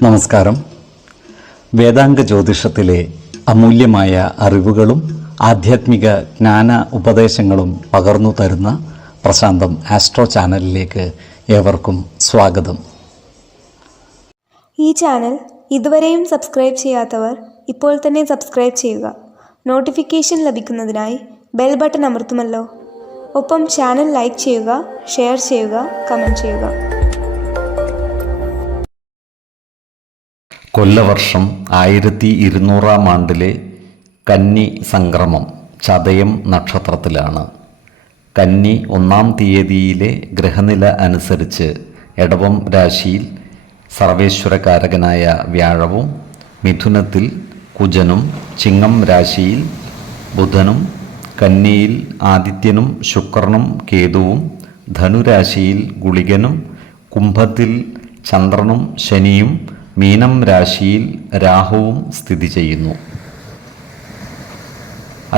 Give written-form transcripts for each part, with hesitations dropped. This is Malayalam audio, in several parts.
നമസ്കാരം. വേദാംഗ ജ്യോതിഷത്തിലെ അമൂല്യമായ അറിവുകളും ആധ്യാത്മിക ജ്ഞാന ഉപദേശങ്ങളും പകർന്നു തരുന്ന പ്രശാന്തം ആസ്ട്രോ ചാനലിലേക്ക് ഏവർക്കും സ്വാഗതം. ഈ ചാനൽ ഇതുവരെയും സബ്സ്ക്രൈബ് ചെയ്യാത്തവർ ഇപ്പോൾ തന്നെ സബ്സ്ക്രൈബ് ചെയ്യുക. നോട്ടിഫിക്കേഷൻ ലഭിക്കുന്നതിനായി ബെൽ ബട്ടൺ അമർത്തുമല്ലോ. ഒപ്പം ചാനൽ ലൈക്ക് ചെയ്യുക, ഷെയർ ചെയ്യുക, കമൻറ്റ് ചെയ്യുക. കൊല്ലവർഷം 1200 ആണ്ടിലെ കന്നി സംക്രമം ചതയം നക്ഷത്രത്തിലാണ്. കന്നി 1-ാം തീയതിയിലെ ഗ്രഹനില അനുസരിച്ച് എടവം രാശിയിൽ സർവേശ്വരകാരകനായ വ്യാഴവും, മിഥുനത്തിൽ കുജനും, ചിങ്ങം രാശിയിൽ ബുധനും, കന്നിയിൽ ആദിത്യനും ശുക്രനും കേതുവും, ധനുരാശിയിൽ ഗുളികനും, കുംഭത്തിൽ ചന്ദ്രനും ശനിയും, മീനം രാശിയിൽ രാഹുവും സ്ഥിതി ചെയ്യുന്നു.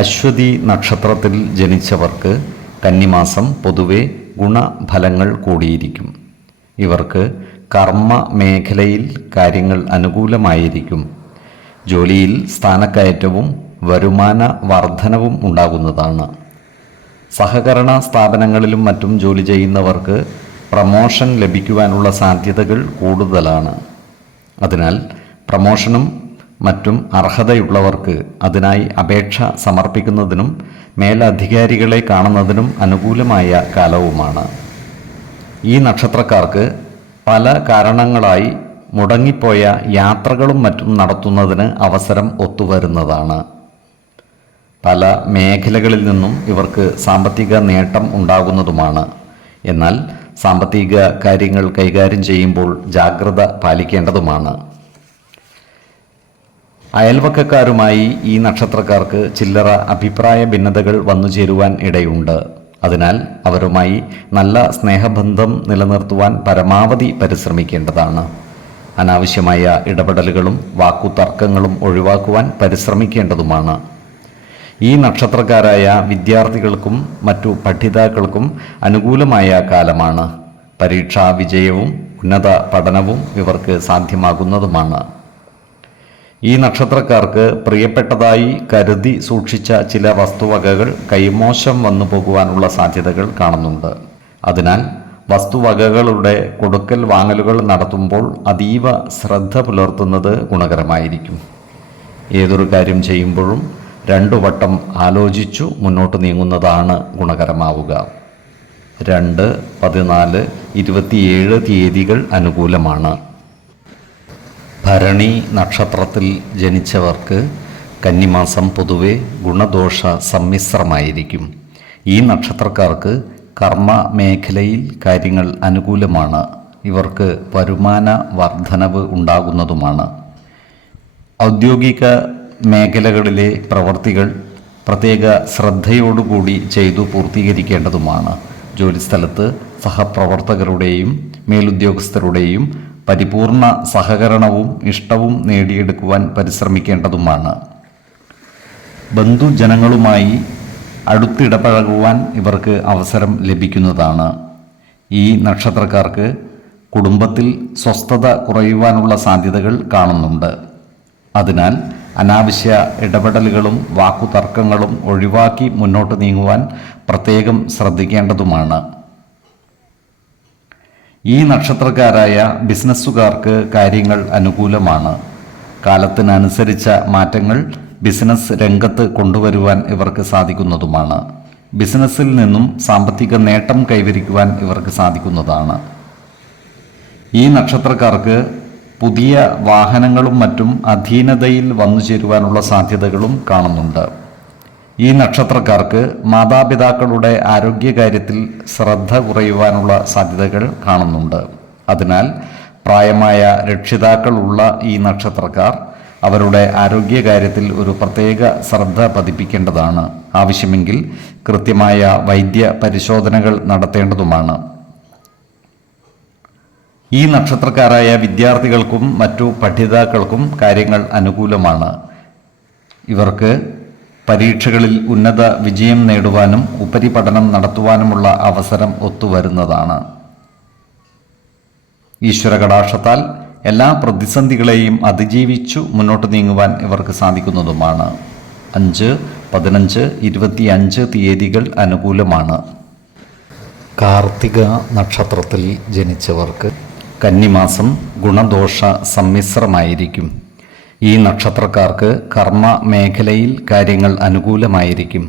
അശ്വതി നക്ഷത്രത്തിൽ ജനിച്ചവർക്ക് കന്നിമാസം പൊതുവെ ഗുണഫലങ്ങൾ കൂടിയിരിക്കും. ഇവർക്ക് കർമ്മ മേഖലയിൽ കാര്യങ്ങൾ അനുകൂലമായിരിക്കും. ജോലിയിൽ സ്ഥാനക്കയറ്റവും വരുമാന വർധനവും ഉണ്ടാകുന്നതാണ്. സഹകരണ സ്ഥാപനങ്ങളിലും മറ്റും ജോലി ചെയ്യുന്നവർക്ക് പ്രമോഷൻ ലഭിക്കുവാനുള്ള സാധ്യതകൾ കൂടുതലാണ്. അതിനാൽ പ്രമോഷനും മറ്റും അർഹതയുള്ളവർക്ക് അതിനായി അപേക്ഷ സമർപ്പിക്കുന്നതിനും മേലധികാരികളെ കാണുന്നതിനും അനുകൂലമായ കാലവുമാണ്. ഈ നക്ഷത്രക്കാർക്ക് പല കാരണങ്ങളായി മുടങ്ങിപ്പോയ യാത്രകളും മറ്റും നടത്തുന്നതിന് അവസരം ഒത്തുവരുന്നതാണ്. പല മേഖലകളിൽ നിന്നും ഇവർക്ക് സാമ്പത്തിക നേട്ടം ഉണ്ടാകുന്നതുമാണ്. എന്നാൽ സാമ്പത്തിക കാര്യങ്ങൾ കൈകാര്യം ചെയ്യുമ്പോൾ ജാഗ്രത പാലിക്കേണ്ടതുമാണ്. അയൽവക്കക്കാരുമായി ഈ നക്ഷത്രക്കാർക്ക് ചില്ലറ അഭിപ്രായ ഭിന്നതകൾ വന്നു ചേരുവാൻ ഇടയുണ്ട്. അതിനാൽ അവരുമായി നല്ല സ്നേഹബന്ധം നിലനിർത്തുവാൻ പരമാവധി പരിശ്രമിക്കേണ്ടതാണ്. അനാവശ്യമായ ഇടപെടലുകളും വാക്കുതർക്കങ്ങളും ഒഴിവാക്കുവാൻ പരിശ്രമിക്കേണ്ടതുമാണ്. ഈ നക്ഷത്രക്കാരായ വിദ്യാർത്ഥികൾക്കും മറ്റു പഠിതാക്കൾക്കും അനുകൂലമായ കാലമാണ്. പരീക്ഷാ വിജയവും ഉന്നത പഠനവും ഇവർക്ക് സാധ്യമാകുന്നതുമാണ്. ഈ നക്ഷത്രക്കാർക്ക് പ്രിയപ്പെട്ടതായി കരുതി സൂക്ഷിച്ച ചില വസ്തുവകകൾ കൈമോശം വന്നു പോകുവാനുള്ള സാധ്യതകൾ കാണുന്നുണ്ട്. അതിനാൽ വസ്തുവകകളുടെ കൊടുക്കൽ വാങ്ങലുകൾ നടത്തുമ്പോൾ അതീവ ശ്രദ്ധ പുലർത്തുന്നത് ഗുണകരമായിരിക്കും. ഏതൊരു കാര്യം ചെയ്യുമ്പോഴും 2 വട്ടം ആലോചിച്ചു മുന്നോട്ട് നീങ്ങുന്നതാണ് ഗുണകരമാവുക. 2, 14, 27 തീയതികൾ അനുകൂലമാണ്. ഭരണി നക്ഷത്രത്തിൽ ജനിച്ചവർക്ക് കന്നിമാസം പൊതുവെ ഗുണദോഷ സമ്മിശ്രമായിരിക്കും. ഈ നക്ഷത്രക്കാർക്ക് കർമ്മ മേഖലയിൽ കാര്യങ്ങൾ അനുകൂലമാണ്. ഇവർക്ക് വരുമാന വർധനവ് ഉണ്ടാകുന്നതുമാണ്. ഔദ്യോഗിക മേഖലകളിലെ പ്രവർത്തികൾ പ്രത്യേക ശ്രദ്ധയോടുകൂടി ചെയ്തു പൂർത്തീകരിക്കേണ്ടതുമാണ്. ജോലിസ്ഥലത്ത് സഹപ്രവർത്തകരുടെയും മേലുദ്യോഗസ്ഥരുടെയും പരിപൂർണ സഹകരണവും ഇഷ്ടവും നേടിയെടുക്കുവാൻ പരിശ്രമിക്കേണ്ടതുമാണ്. ബന്ധുജനങ്ങളുമായി അടുത്തിടപഴകുവാൻ ഇവർക്ക് അവസരം ലഭിക്കുന്നതാണ്. ഈ നക്ഷത്രക്കാർക്ക് കുടുംബത്തിൽ സ്വസ്ഥത കുറയുവാനുള്ള സാധ്യതകൾ കാണുന്നുണ്ട്. അതിനാൽ അനാവശ്യ ഇടപെടലുകളും വാക്കുതർക്കങ്ങളും ഒഴിവാക്കി മുന്നോട്ട് നീങ്ങുവാൻ പ്രത്യേകം ശ്രദ്ധിക്കേണ്ടതുമാണ്. ഈ നക്ഷത്രക്കാരായ ബിസിനസ്സുകാർക്ക് കാര്യങ്ങൾ അനുകൂലമാണ്. കാലത്തിനനുസരിച്ച മാറ്റങ്ങൾ ബിസിനസ് രംഗത്ത് കൊണ്ടുവരുവാൻ ഇവർക്ക് സാധിക്കുന്നതുമാണ്. ബിസിനസ്സിൽ നിന്നും സാമ്പത്തിക നേട്ടം കൈവരിക്കുവാൻ ഇവർക്ക് സാധിക്കുന്നതാണ്. ഈ നക്ഷത്രക്കാർക്ക് പുതിയ വാഹനങ്ങളും മറ്റും അധീനതയിൽ വന്നു ചേരുവാനുള്ള സാധ്യതകളും കാണുന്നുണ്ട്. ഈ നക്ഷത്രക്കാർക്ക് മാതാപിതാക്കളുടെ ആരോഗ്യകാര്യത്തിൽ ശ്രദ്ധ കുറയുവാനുള്ള സാധ്യതകൾ കാണുന്നുണ്ട്. അതിനാൽ പ്രായമായ രക്ഷിതാക്കളുള്ള ഈ നക്ഷത്രക്കാർ അവരുടെ ആരോഗ്യകാര്യത്തിൽ ഒരു പ്രത്യേക ശ്രദ്ധ പതിപ്പിക്കേണ്ടതാണ്. ആവശ്യമെങ്കിൽ കൃത്യമായ വൈദ്യ പരിശോധനകൾ നടത്തേണ്ടതുമാണ്. ഈ നക്ഷത്രക്കാരായ വിദ്യാർത്ഥികൾക്കും മറ്റു പഠിതാക്കൾക്കും കാര്യങ്ങൾ അനുകൂലമാണ്. ഇവർക്ക് പരീക്ഷകളിൽ ഉന്നത വിജയം നേടുവാനും ഉപരിപഠനം നടത്തുവാനുമുള്ള അവസരം ഒത്തുവരുന്നതാണ്. ഈശ്വര കടാക്ഷത്താൽ എല്ലാ പ്രതിസന്ധികളെയും അതിജീവിച്ചു മുന്നോട്ട് നീങ്ങുവാൻ ഇവർക്ക് സാധിക്കുന്നതുമാണ്. 5, 15, 25 തീയതികൾ അനുകൂലമാണ്. കാർത്തിക നക്ഷത്രത്തിൽ ജനിച്ചവർക്ക് കന്നിമാസം ഗുണദോഷ സമ്മിശ്രമായിരിക്കും. ഈ നക്ഷത്രക്കാർക്ക് കർമ്മ മേഖലയിൽ കാര്യങ്ങൾ അനുകൂലമായിരിക്കും.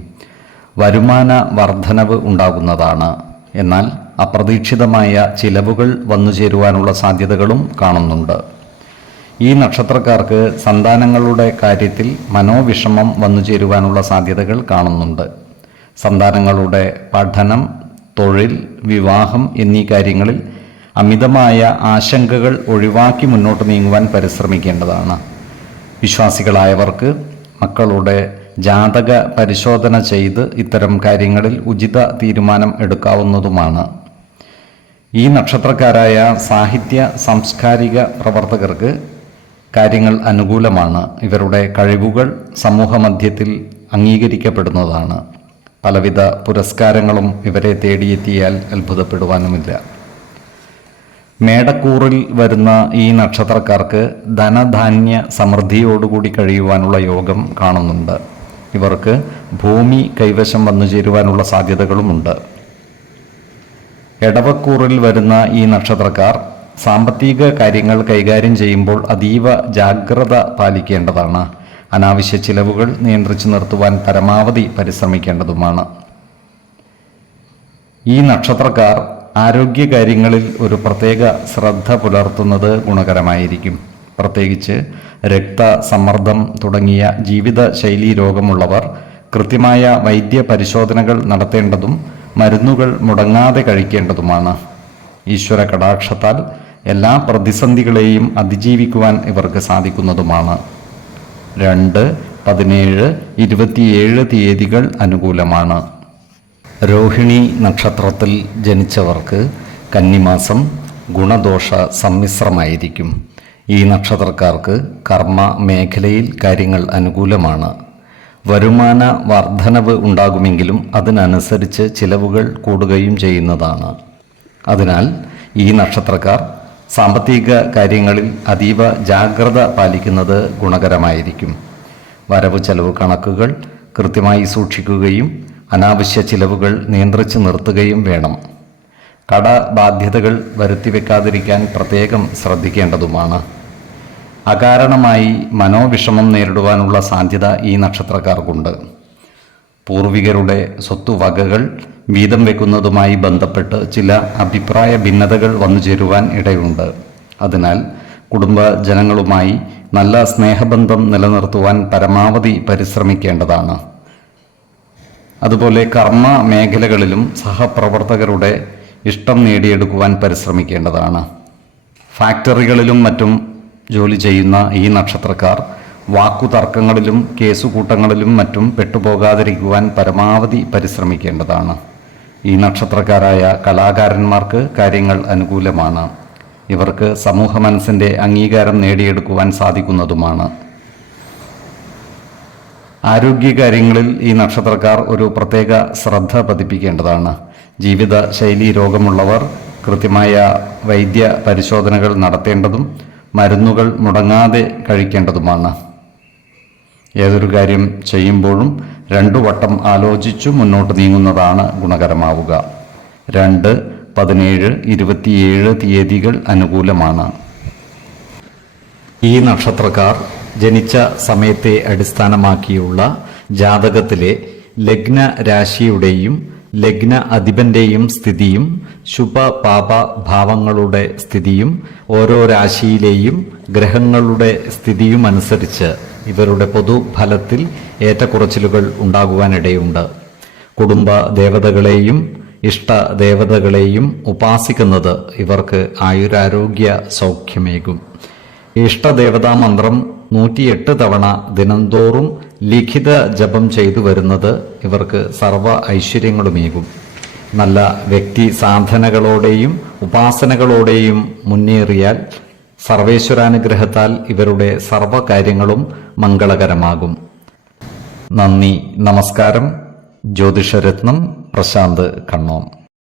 വരുമാന വർധനവ് ഉണ്ടാകുന്നതാണ്. എന്നാൽ അപ്രതീക്ഷിതമായ ചിലവുകൾ വന്നുചേരുവാനുള്ള സാധ്യതകളും കാണുന്നുണ്ട്. ഈ നക്ഷത്രക്കാർക്ക് സന്താനങ്ങളുടെ കാര്യത്തിൽ മനോവിഷമം വന്നുചേരുവാനുള്ള സാധ്യതകൾ കാണുന്നുണ്ട്. സന്താനങ്ങളുടെ പഠനം, തൊഴിൽ, വിവാഹം എന്നീ കാര്യങ്ങളിൽ അമിതമായ ആശങ്കകൾ ഒഴിവാക്കി മുന്നോട്ട് നീങ്ങുവാൻ പരിശ്രമിക്കേണ്ടതാണ്. വിശ്വാസികളായവർക്ക് മക്കളുടെ ജാതക പരിശോധന ചെയ്ത് ഇത്തരം കാര്യങ്ങളിൽ ഉചിത തീരുമാനം എടുക്കാവുന്നതുമാണ്. ഈ നക്ഷത്രക്കാരായ സാഹിത്യ സാംസ്കാരിക പ്രവർത്തകർക്ക് കാര്യങ്ങൾ അനുകൂലമാണ്. ഇവരുടെ കഴിവുകൾ സമൂഹമധ്യത്തിൽ അംഗീകരിക്കപ്പെടുന്നതാണ്. പലവിധ പുരസ്കാരങ്ങളും ഇവരെ തേടിയെത്തിയാൽ അത്ഭുതപ്പെടുവാനുമില്ല. മേടക്കൂറിൽ വരുന്ന ഈ നക്ഷത്രക്കാർക്ക് ധനധാന്യ സമൃദ്ധിയോടുകൂടി കഴിയുവാനുള്ള യോഗം കാണുന്നുണ്ട്. ഇവർക്ക് ഭൂമി കൈവശം വന്നു ചേരുവാനുള്ള സാധ്യതകളുമുണ്ട്. എടവക്കൂറിൽ വരുന്ന ഈ നക്ഷത്രക്കാർ സാമ്പത്തിക കാര്യങ്ങൾ കൈകാര്യം ചെയ്യുമ്പോൾ അതീവ ജാഗ്രത പാലിക്കേണ്ടതാണ്. അനാവശ്യ ചിലവുകൾ നിയന്ത്രിച്ചു നിർത്തുവാൻ പരമാവധി പരിശ്രമിക്കേണ്ടതുമാണ്. ഈ നക്ഷത്രക്കാർ ആരോഗ്യകാര്യങ്ങളിൽ ഒരു പ്രത്യേക ശ്രദ്ധ പുലർത്തുന്നത് ഗുണകരമായിരിക്കും. പ്രത്യേകിച്ച് രക്തസമ്മർദ്ദം തുടങ്ങിയ ജീവിതശൈലീ രോഗമുള്ളവർ കൃത്യമായ വൈദ്യ പരിശോധനകൾ നടത്തേണ്ടതും മരുന്നുകൾ മുടങ്ങാതെ കഴിക്കേണ്ടതുമാണ്. ഈശ്വര കടാക്ഷത്താൽ എല്ലാ പ്രതിസന്ധികളെയും അതിജീവിക്കുവാൻ ഇവർക്ക് സാധിക്കുന്നതുമാണ്. 2, 17, 27 തീയതികൾ അനുകൂലമാണ്. രോഹിണി നക്ഷത്രത്തിൽ ജനിച്ചവർക്ക് കന്നിമാസം ഗുണദോഷ സമ്മിശ്രമായിരിക്കും. ഈ നക്ഷത്രക്കാർക്ക് കർമ്മ മേഖലയിൽ കാര്യങ്ങൾ അനുകൂലമാണ്. വരുമാന വർധനവ് ഉണ്ടാകുമെങ്കിലും അതിനനുസരിച്ച് ചിലവുകൾ കൂടുകയും ചെയ്യുന്നതാണ്. അതിനാൽ ഈ നക്ഷത്രക്കാർ സാമ്പത്തിക കാര്യങ്ങളിൽ അതീവ ജാഗ്രത പാലിക്കുന്നത് ഗുണകരമായിരിക്കും. വരവ് ചെലവ് കണക്കുകൾ കൃത്യമായി സൂക്ഷിക്കുകയും അനാവശ്യ ചിലവുകൾ നിയന്ത്രിച്ചു നിർത്തുകയും വേണം. കടബാധ്യതകൾ വരുത്തിവെക്കാതിരിക്കാൻ പ്രത്യേകം ശ്രദ്ധിക്കേണ്ടതുമാണ്. അകാരണമായി മനോവിഷമം നേരിടുവാനുള്ള സാധ്യത ഈ നക്ഷത്രക്കാർക്കുണ്ട്. പൂർവികരുടെ സ്വത്തുവകകൾ വീതം വെക്കുന്നതുമായി ബന്ധപ്പെട്ട് ചില അഭിപ്രായ ഭിന്നതകൾ വന്നുചേരുവാൻ ഇടയുണ്ട്. അതിനാൽ കുടുംബജനങ്ങളുമായി നല്ല സ്നേഹബന്ധം നിലനിർത്തുവാൻ പരമാവധി പരിശ്രമിക്കേണ്ടതാണ്. അതുപോലെ കർമ്മ മേഖലകളിലും സഹപ്രവർത്തകരുടെ ഇഷ്ടം നേടിയെടുക്കുവാൻ പരിശ്രമിക്കേണ്ടതാണ്. ഫാക്ടറികളിലും മറ്റും ജോലി ചെയ്യുന്ന ഈ നക്ഷത്രക്കാർ വാക്കുതർക്കങ്ങളിലും കേസുകൂട്ടങ്ങളിലും മറ്റും പെട്ടുപോകാതിരിക്കുവാൻ പരമാവധി പരിശ്രമിക്കേണ്ടതാണ്. ഈ നക്ഷത്രക്കാരായ കലാകാരന്മാർക്ക് കാര്യങ്ങൾ അനുകൂലമാണ്. ഇവർക്ക് സമൂഹ മനസ്സിൻ്റെ അംഗീകാരം നേടിയെടുക്കുവാൻ സാധിക്കുന്നതുമാണ്. ആരോഗ്യകാര്യങ്ങളിൽ ഈ നക്ഷത്രക്കാർ ഒരു പ്രത്യേക ശ്രദ്ധ പതിപ്പിക്കേണ്ടതാണ്. ജീവിതശൈലീ രോഗമുള്ളവർ കൃത്യമായ വൈദ്യ പരിശോധനകൾ നടത്തേണ്ടതും മരുന്നുകൾ മുടങ്ങാതെ കഴിക്കേണ്ടതുമാണ്. ഏതൊരു കാര്യം ചെയ്യുമ്പോഴും 2 വട്ടം ആലോചിച്ചു മുന്നോട്ട് നീങ്ങുന്നതാണ് ഗുണകരമാവുക. 2, 17, 27 തീയതികൾ അനുകൂലമാണ്. ഈ നക്ഷത്രക്കാർ ജനിച്ച സമയത്തെ അടിസ്ഥാനമാക്കിയുള്ള ജാതകത്തിലെ ലഗ്ന രാശിയുടെയും ലഗ്ന അധിപന്റെയും സ്ഥിതിയും ശുഭപാപ ഭാവങ്ങളുടെ സ്ഥിതിയും ഓരോ രാശിയിലെയും ഗ്രഹങ്ങളുടെ സ്ഥിതിയും അനുസരിച്ച് ഇവരുടെ പൊതുഫലത്തിൽ ഏറ്റക്കുറച്ചിലുകൾ ഉണ്ടാകുവാനിടയുണ്ട്. കുടുംബ ദേവതകളെയും ഇഷ്ടദേവതകളെയും ഉപാസിക്കുന്നത് ഇവർക്ക് ആയുരാരോഗ്യ സൗഖ്യമേകും. ഇഷ്ടദേവതാ മന്ത്രം 108 തവണ ദിനംതോറും ലിഖിത ജപം ചെയ്തു വരുന്നത് ഇവർക്ക് സർവ്വ ഐശ്വര്യങ്ങളുമേകും. നല്ല വ്യക്തി സാധനകളോടെയും ഉപാസനകളോടെയും മുന്നേറിയാൽ സർവേശ്വരാനുഗ്രഹത്താൽ ഇവരുടെ സർവ്വകാര്യങ്ങളും മംഗളകരമാകും. നന്ദി, നമസ്കാരം. ജ്യോതിഷരത്നം പ്രശാന്ത് കണ്ണോം.